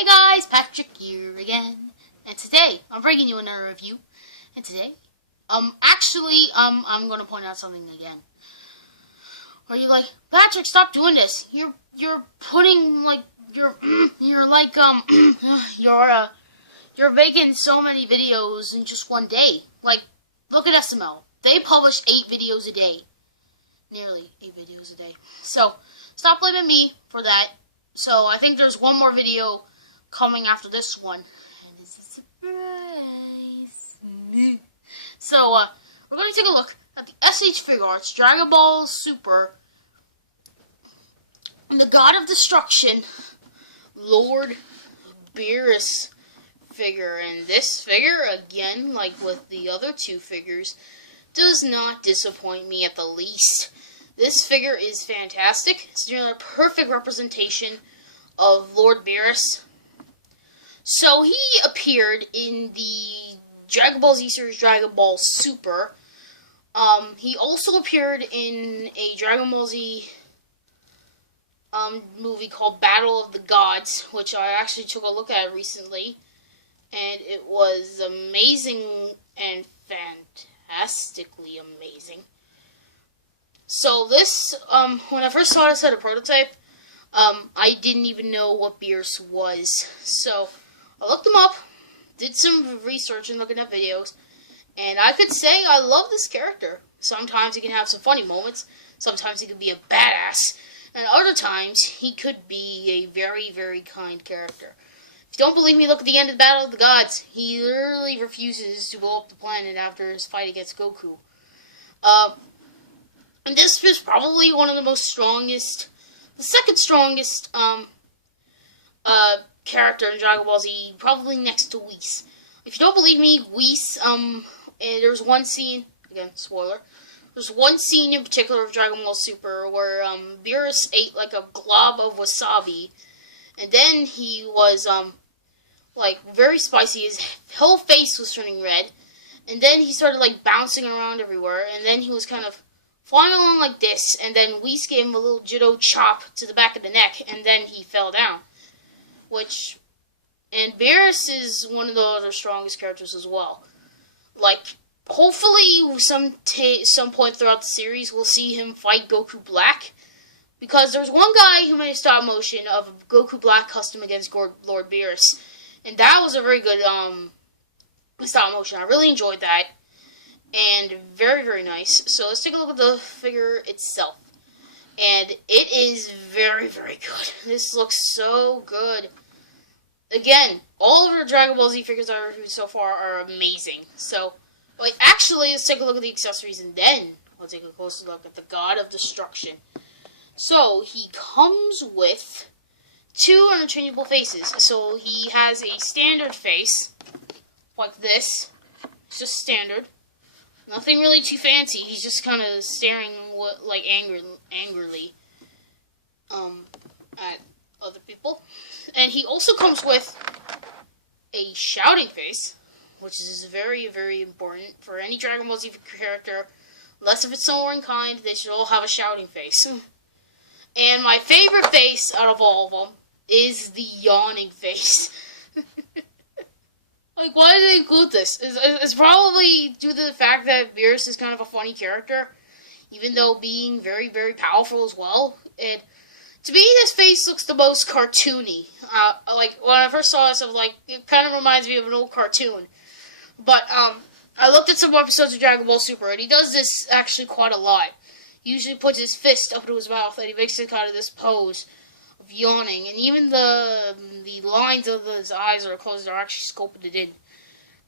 Hey guys, Patrick here again, and today I'm bringing you another review. And today, I'm going to point out something again. Are you like, Patrick, stop doing this? You're putting like you're making so many videos in just one day. Like, look at SML. They publish 8 videos a day, nearly 8 videos a day. So stop blaming me for that. So I think there's one more video coming after this one, and it's a surprise. So we're going to take a look at the SH figuarts Dragon Ball Super, the God of Destruction, Lord Berrus figure. And this figure, again, like with the other 2 figures, does not disappoint me at the least. This figure is fantastic. It's nearly a perfect representation of Lord Berrus. So he appeared in the Dragon Ball Z series Dragon Ball Super. He also appeared in a Dragon Ball Z movie called Battle of the Gods, which I actually took a look at recently, and it was amazing and fantastically amazing. So this, when I first saw this at a prototype, I didn't even know what Berrus was. So I looked him up, did some research and looking at videos, and I could say I love this character. Sometimes he can have some funny moments, sometimes he can be a badass, and other times he could be a very, very kind character. If you don't believe me, look at the end of the Battle of the Gods. He literally refuses to blow up the planet after his fight against Goku. And this is probably one of the most strongest, the second strongest, character in Dragon Ball Z, probably next to Whis. If you don't believe me, Whis, there's one scene, again, spoiler, there's one scene in particular of Dragon Ball Super where, Berrus ate, like, a glob of wasabi, and then he was, like, very spicy. His whole face was turning red, and then he started, like, bouncing around everywhere, and then he was kind of flying along like this, and then Whis gave him a little judo chop to the back of the neck, and then he fell down. And Berrus is one of the other strongest characters as well. Like, hopefully, some point throughout the series, we'll see him fight Goku Black, because there's one guy who made a stop motion of a Goku Black custom against Lord Berrus, and that was a very good stop motion. I really enjoyed that, and very, very nice. So let's take a look at the figure itself. And it is very, very good. This looks so good. Again, all of the Dragon Ball Z figures I've reviewed so far are amazing. So, like, actually, let's take a look at the accessories, and then we'll take a closer look at the God of Destruction. So, he comes with 2 interchangeable faces. So, he has a standard face, like this. It's just standard. Nothing really too fancy. He's just kind of staring, like, angrily at other people. And he also comes with a shouting face, which is very, very important for any Dragon Ball Z character. Unless if it's somewhere in kind, they should all have a shouting face. And my favorite face out of all of them is the yawning face. Like, why did they include this? It's probably due to the fact that Berrus is kind of a funny character, even though being very, very powerful as well. And to me, his face looks the most cartoony. Like, when I first saw this, I was like, it kind of reminds me of an old cartoon. But, I looked at some episodes of Dragon Ball Super, and he does this actually quite a lot. He usually puts his fist up to his mouth, and he makes it kind of this pose of yawning. And even the lines of his eyes are closed, are actually sculpted in.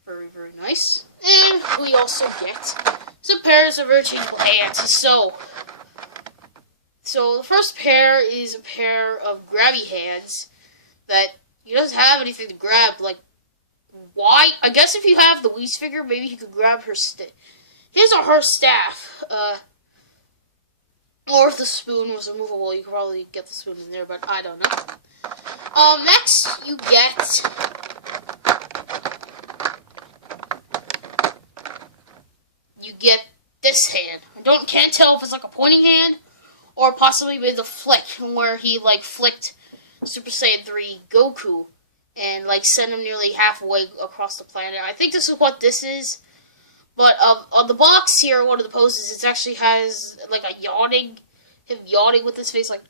Very, very nice. And we also get some pairs of interchangeable hands. So the first pair is a pair of grabby hands that he doesn't have anything to grab. Like, why? I guess if you have the Whis figure, maybe he could grab his or her staff. Or if the spoon was removable, you could probably get the spoon in there, but I don't know. Next, you get this hand. Can't tell if it's like a pointing hand or possibly with the flick, where he like flicked Super Saiyan 3 Goku and like send him nearly halfway across the planet. I think this is what this is. But on the box here, one of the poses, it actually has like a him yawning with his face like,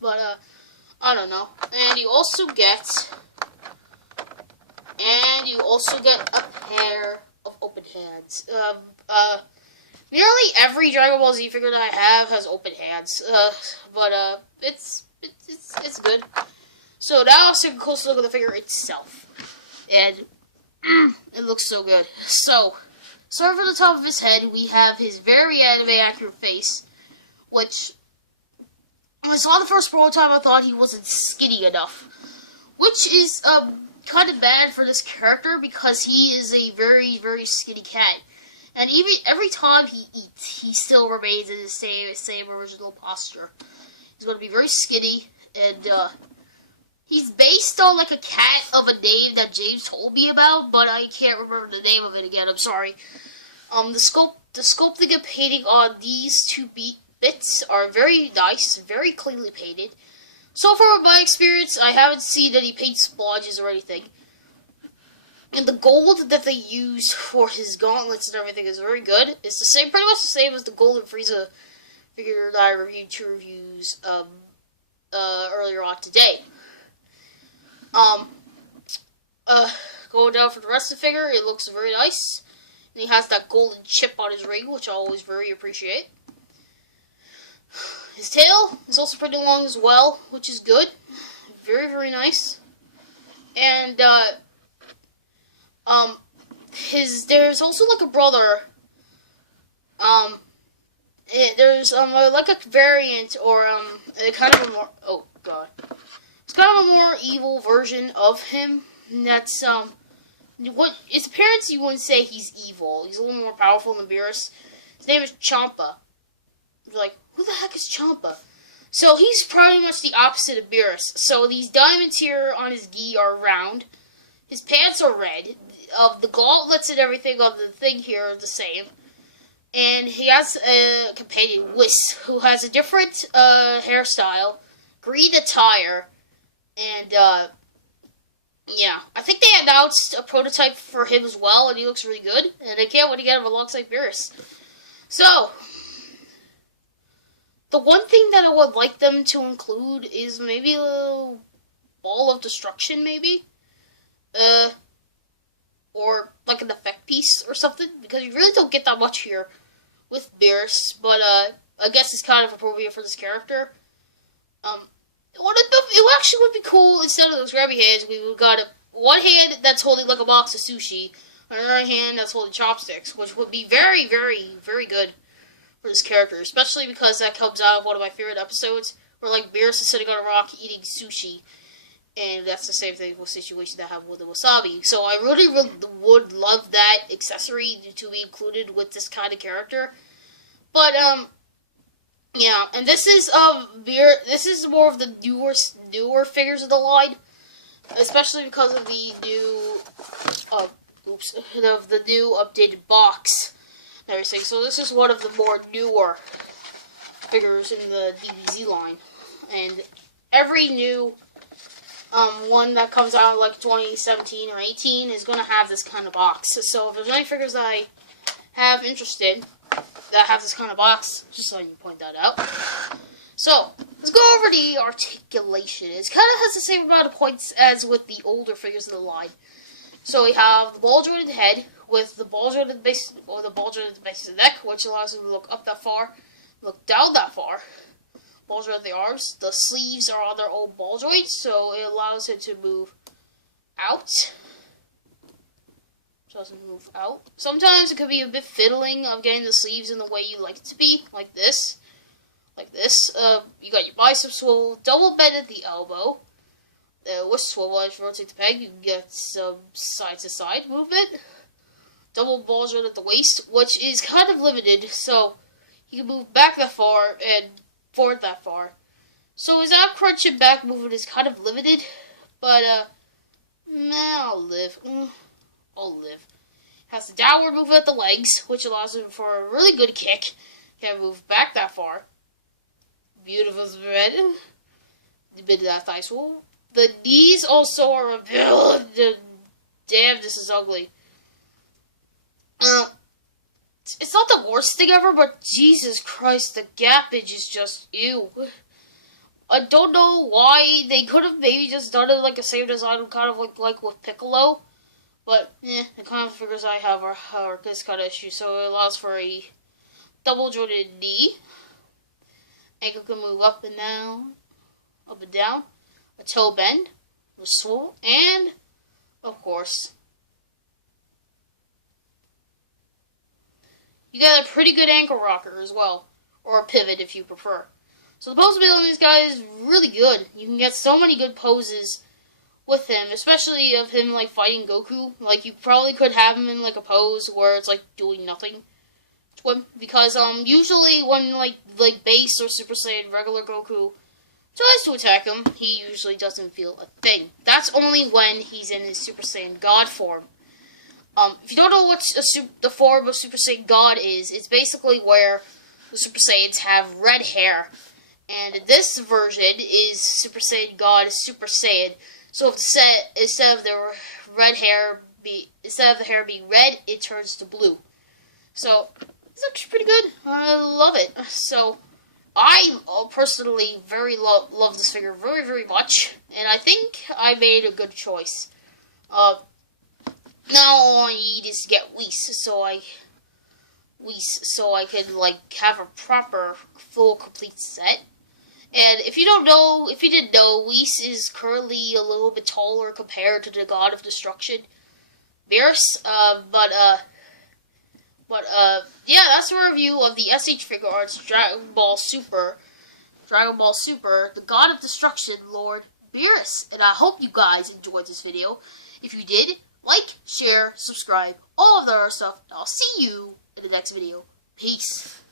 but I don't know. And you also get a pair of open hands. Nearly every Dragon Ball Z figure that I have has open hands. But it's good. So now let's take a closer look at the figure itself, and it looks so good. So, starting from the top of his head, we have his very anime accurate face, which, when I saw the first prototype, I thought he wasn't skinny enough, which is kind of bad for this character because he is a very, very skinny cat. And even every time he eats, he still remains in his same original posture. He's going to be very skinny, and he's based on like a cat of a name that James told me about, but I can't remember the name of it again. I'm sorry. The sculpting and painting on these two bits are very nice, very cleanly painted. So far, in my experience, I haven't seen any paint splodges or anything. And the gold that they use for his gauntlets and everything is very good. It's the same, pretty much the same as the Golden Frieza figure that I reviewed 2 reviews earlier on today. Going down for the rest of the figure, it looks very nice. And he has that golden chip on his ring, which I always very appreciate. His tail is also pretty long as well, which is good. Very, very nice. And, there's also like a brother, there's, like a variant, or, kind of a more, oh god. It's kind of a more evil version of him. That's what his appearance, you wouldn't say he's evil. He's a little more powerful than Berrus. His name is Champa. You're like, who the heck is Champa? So he's pretty much the opposite of Berrus. So these diamonds here on his gi are round. His pants are red. The gauntlets and everything on the thing here are the same. And he has a companion, Whis, who has a different hairstyle, green attire, and yeah, I think they announced a prototype for him as well, and he looks really good, and I can't wait to get him alongside Berrus. So, the one thing that I would like them to include is maybe a little ball of destruction, maybe? Or like an effect piece or something, because you really don't get that much here with Berrus, but I guess it's kind of appropriate for this character. It actually would be cool, instead of those grabby hands, we would got one hand that's holding like a box of sushi, and another hand that's holding chopsticks, which would be very, very, very good for this character, especially because that comes out of one of my favorite episodes, where like Berrus is sitting on a rock eating sushi, and that's the same thing with the situation that happened with the wasabi. So I really, really would love that accessory to be included with this kind of character, but yeah, and this is more of the newer figures of the line, especially because of the new of the new updated box and everything. So this is one of the more newer figures in the DBZ line, and every new one that comes out in like 2017 or 18 is going to have this kind of box. So if there's any figures that I have interested that have this kind of box, just letting you point that out. So, let's go over the articulation. It kind of has the same amount of points as with the older figures in the line. So we have the ball jointed head with the ball jointed base, or the ball jointed base of the neck, which allows him to look up that far, look down that far. Ball jointed the arms. The sleeves are on their own ball joints, so it allows him to move out. Doesn't move out. Sometimes it could be a bit fiddling of getting the sleeves in the way you like it to be, like this. Like this. You got your bicep swivel, double bend at the elbow. With swivel, as you rotate the peg, you can get some side-to-side movement. Double ball joint at the waist, which is kind of limited, so you can move back that far and forward that far. So his ab crunch and back movement is kind of limited, but I'll live. I'll live. Has the downward movement at the legs, which allows him for a really good kick. Can't move back that far. Beautiful spread. The bit of that thigh swivel. The knees also are a bit... Damn, this is ugly. It's not the worst thing ever, but Jesus Christ, the gappage is just ew. I don't know why. They could have maybe just done it like the same design, kind of like with Piccolo. But, the kind of figures I have are this kind of issue. So it allows for a double jointed knee. Ankle can move up and down. A toe bend. A swivel. And, of course, you got a pretty good ankle rocker as well. Or a pivot if you prefer. So the posability on this guy is really good. You can get so many good poses with him, especially of him like fighting Goku. Like you probably could have him in like a pose where it's like doing nothing to him, because usually when like base or Super Saiyan regular Goku tries to attack him, he usually doesn't feel a thing. That's only when he's in his Super Saiyan God form. If you don't know what the form of Super Saiyan God is, it's basically where the Super Saiyans have red hair. And this version is Super Saiyan God Super Saiyan. So if instead of the hair being red, it turns to blue. So it's actually pretty good. I love it. So I personally love this figure very, very much, and I think I made a good choice. Now all I need is to get Whis, so I could like have a proper full complete set. And if you didn't know, Whis is currently a little bit taller compared to the God of Destruction, Berrus. Yeah, that's a review of the SH Figuarts Dragon Ball Super, the God of Destruction, Lord Berrus. And I hope you guys enjoyed this video. If you did, like, share, subscribe, all of that other stuff. And I'll see you in the next video. Peace.